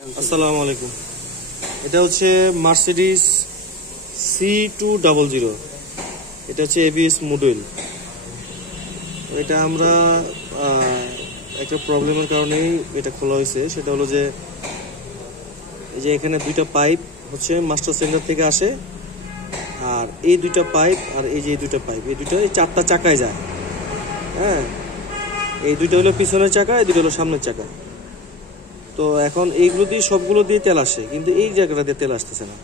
আসসালামু আলাইকুম। এটা হচ্ছে মার্সিডিজ C200। এটা হচ্ছে ABS মডেল। এটা আমরা একটা প্রবলেমের কারণেই এটা খোলা হয়েছে। সেটা হলো যে এই যে এখানে দুইটা পাইপ হচ্ছে মাস্টার সেন্টার থেকে আসে, আর এই দুইটা পাইপ আর এই যে এই দুইটা পাইপ, এই দুইটা এই চারটা চাকায় যায়। হ্যাঁ, এই দুইটা হলো পিছনের চাকা, এই দুইটা হলো সামনের চাকা। তো এখন এইগুলো দিয়ে সবগুলো দিয়ে তেল আসে, কিন্তু এই জায়গাটা দিয়ে তেল আসতেছে না।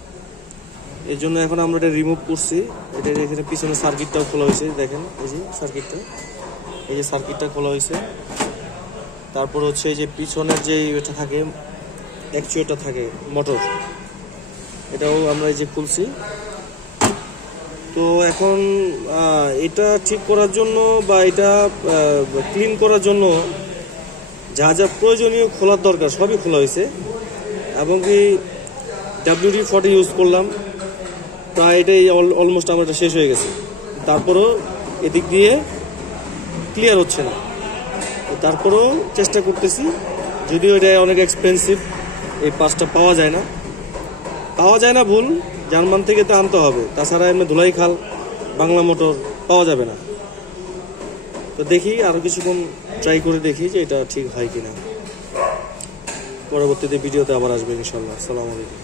এর জন্য এখন আমরা এটা রিমুভ করছি। এটা এখানে পিছনে সার্কিটটাও খোলা হয়েছে, দেখেন এই যে সার্কিটটা, এই যে সার্কিটটা খোলা হয়েছে। তারপর হচ্ছে এই যে পিছনের যে এটা থাকে, অ্যাকচুয়েটর থাকে মোটর, এটাও আমরা এই যে খুলছি। তো এখন এটা ঠিক করার জন্য বা এটা ক্লিন করার জন্য যা যা প্রয়োজনীয় খোলার দরকার সবই খোলা হয়েছে, এবং কি WD-40 ইউজ করলাম। প্রায় এটাই অলমোস্ট আমার এটা শেষ হয়ে গেছে। তারপরেও এদিক দিয়ে ক্লিয়ার হচ্ছে না। তারপরেও চেষ্টা করতেছি, যদিও এটা অনেক এক্সপেন্সিভ, এই পার্টসটা পাওয়া যায় না ভুল, জার্মান থেকে তো আনতে হবে। তাছাড়া এমনি ধুলাই খাল বাংলা মোটর পাওয়া যাবে না। তো দেখি আরও কিছুক্ষণ ট্রাই করে দেখি যে এটা ঠিক হয় কিনা। পরবর্তীতে ভিডিওতে আবার আসবে ইনশাল্লাহ। আসসালামু আলাইকুম।